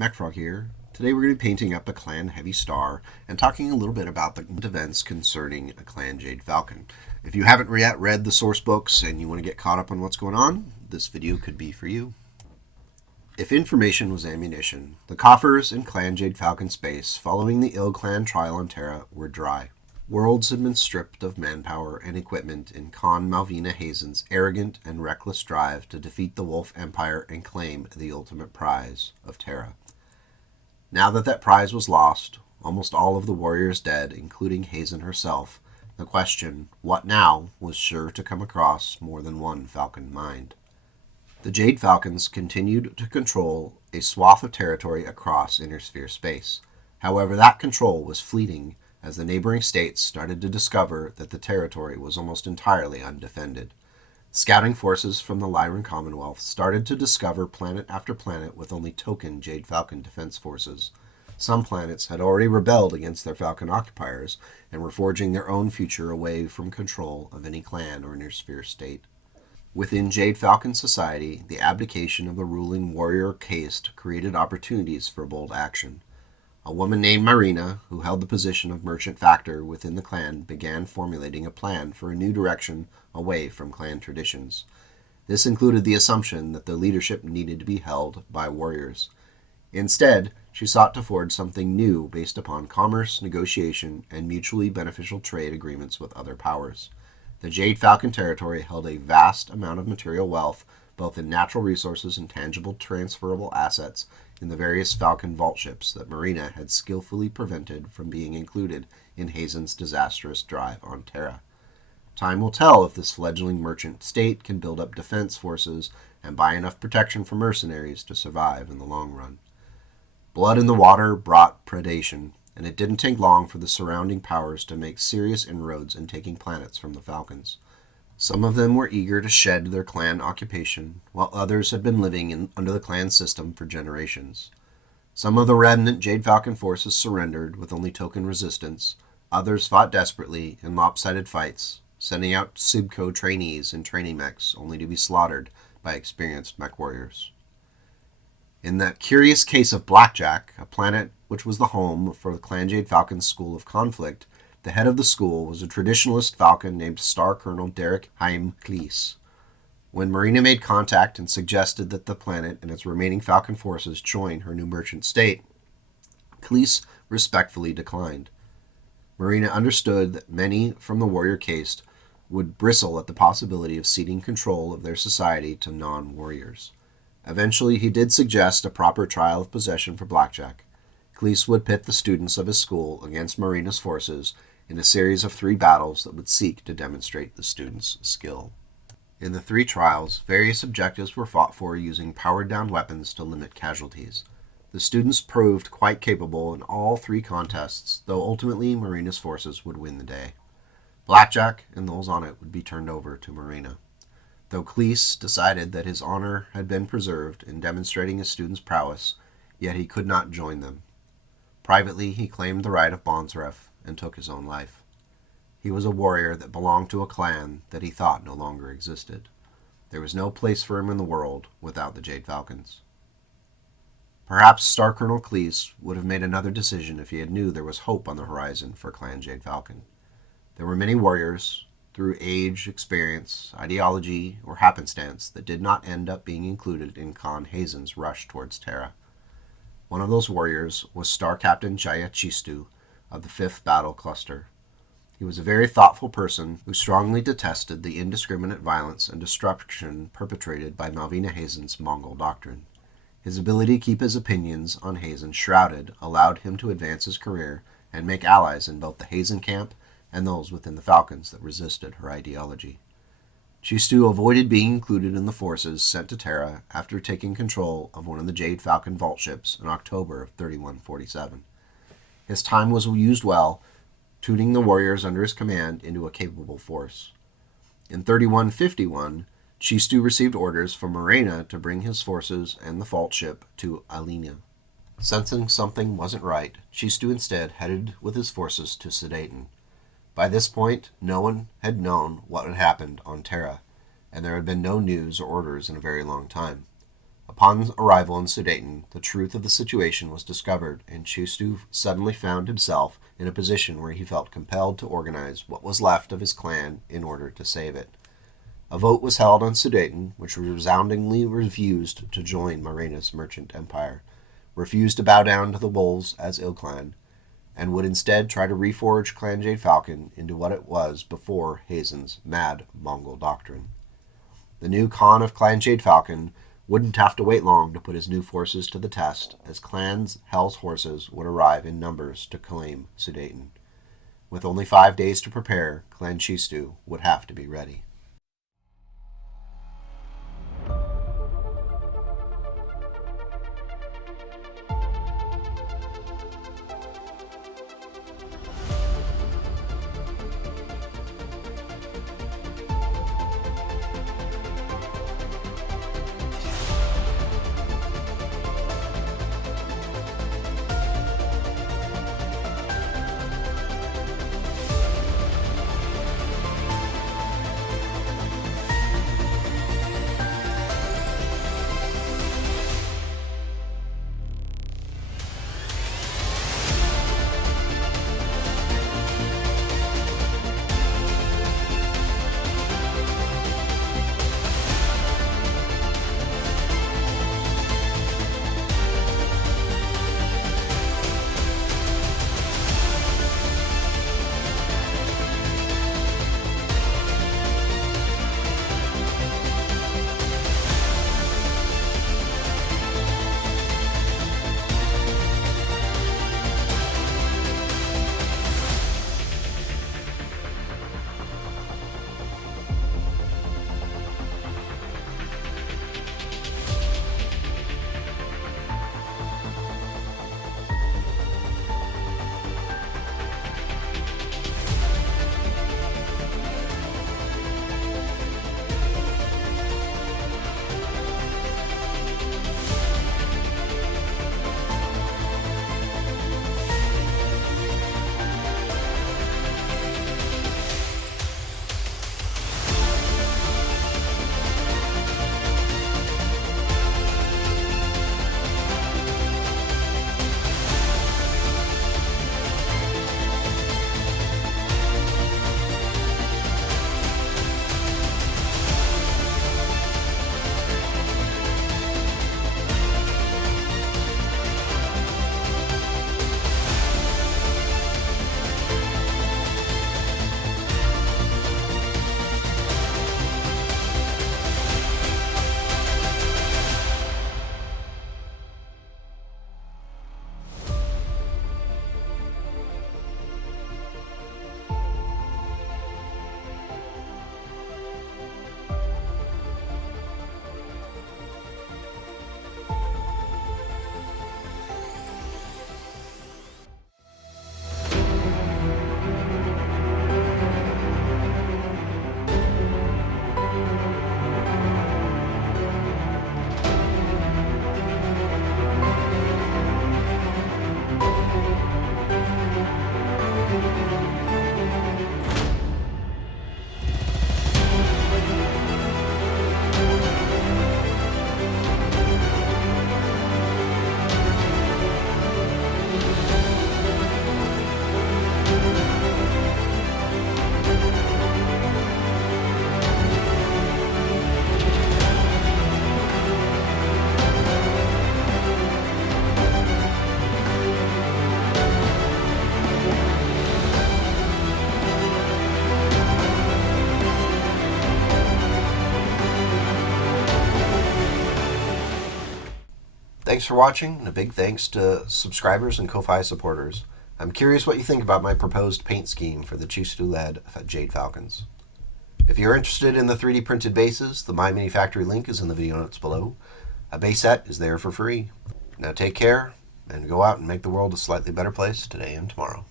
everyone, MechFrog here. Today we're going to be painting up a Clan Heavy Star and talking a little bit about the events concerning a Clan Jade Falcon. If you haven't yet read the source books and you want to get caught up on what's going on, this video could be for you. If information was ammunition, the coffers in Clan Jade Falcon space following the IlClan trial on Terra were dry. Worlds had been stripped of manpower and equipment in Khan Malvina Hazen's arrogant and reckless drive to defeat the Wolf Empire and claim the ultimate prize of Terra. Now that that prize was lost, almost all of the warriors dead, including Hazen herself, the question, what now, was sure to come across more than one Falcon mind. The Jade Falcons continued to control a swath of territory across intersphere space. However, that control was fleeting as the neighboring states started to discover that the territory was almost entirely undefended. Scouting forces from the Lyran Commonwealth started to discover planet after planet with only token Jade Falcon defense forces. Some planets had already rebelled against their Falcon occupiers and were forging their own future away from control of any clan or intersphere state. Within Jade Falcon society, the abdication of the ruling warrior caste created opportunities for bold action. A woman named Marina, who held the position of merchant factor within the clan, began formulating a plan for a new direction away from clan traditions. This included the assumption that the leadership needed to be held by warriors. Instead, she sought to forge something new based upon commerce, negotiation, and mutually beneficial trade agreements with other powers. The Jade Falcon territory held a vast amount of material wealth, both in natural resources and tangible transferable assets, in the various Falcon vault ships that Marina had skillfully prevented from being included in Hazen's disastrous drive on Terra. Time will tell if this fledgling merchant state can build up defense forces and buy enough protection from mercenaries to survive in the long run. Blood in the water brought predation, and it didn't take long for the surrounding powers to make serious inroads in taking planets from the Falcons. Some of them were eager to shed their clan occupation, while others had been living under the clan system for generations. Some of the remnant Jade Falcon forces surrendered with only token resistance. Others fought desperately in lopsided fights, sending out Subco trainees and training mechs only to be slaughtered by experienced mech warriors. In that curious case of Blackjack, a planet which was the home for the Clan Jade Falcon's School of Conflict, the head of the school was a traditionalist Falcon named Star Colonel Derek Haim Cleese. When Marina made contact and suggested that the planet and its remaining Falcon forces join her new merchant state, Cleese respectfully declined. Marina understood that many from the warrior caste would bristle at the possibility of ceding control of their society to non-warriors. Eventually, he did suggest a proper trial of possession for Blackjack. Cleese would pit the students of his school against Marina's forces in a series of 3 battles that would seek to demonstrate the students' skill. In the 3 trials, various objectives were fought for using powered-down weapons to limit casualties. The students proved quite capable in all 3 contests, though ultimately Marina's forces would win the day. Blackjack and those on it would be turned over to Marina. Though Cleese decided that his honor had been preserved in demonstrating his students' prowess, yet he could not join them. Privately, he claimed the right of Bondsref and took his own life. He was a warrior that belonged to a clan that he thought no longer existed. There was no place for him in the world without the Jade Falcons. Perhaps Star Colonel Cleese would have made another decision if he had knew there was hope on the horizon for Clan Jade Falcon. There were many warriors, through age, experience, ideology, or happenstance, that did not end up being included in Khan Hazen's rush towards Terra. One of those warriors was Star Captain Jaya Chistu of the 5th Battle Cluster. He was a very thoughtful person who strongly detested the indiscriminate violence and destruction perpetrated by Malvina Hazen's Mongol doctrine. His ability to keep his opinions on Hazen shrouded allowed him to advance his career and make allies in both the Hazen camp and those within the Falcons that resisted her ideology. Chistu avoided being included in the forces sent to Terra after taking control of one of the Jade Falcon vault ships in October of 3147. His time was used well, tuning the warriors under his command into a capable force. In 3151, Chistu received orders from Marina to bring his forces and the vault ship to Alina. Sensing something wasn't right, Chistu instead headed with his forces to Sedaten. By this point, no one had known what had happened on Terra, and there had been no news or orders in a very long time. Upon arrival in Sudetan, the truth of the situation was discovered, and Chistu suddenly found himself in a position where he felt compelled to organize what was left of his clan in order to save it. A vote was held on Sudetan, which resoundingly refused to join Morena's merchant empire, refused to bow down to the wolves as IlClan, and would instead try to reforge Clan Jade Falcon into what it was before Hazen's mad Mongol doctrine. The new Khan of Clan Jade Falcon wouldn't have to wait long to put his new forces to the test, as Clan's Hell's horses would arrive in numbers to claim Sudetan. With only 5 days to prepare, Clan Chistu would have to be ready. Thanks for watching, and a big thanks to subscribers and Ko-Fi supporters. I'm curious what you think about my proposed paint scheme for the Chistu-led Jade Falcons. If you're interested in the 3D printed bases, the My Mini Factory link is in the video notes below. A base set is there for free. Now take care, and go out and make the world a slightly better place today and tomorrow.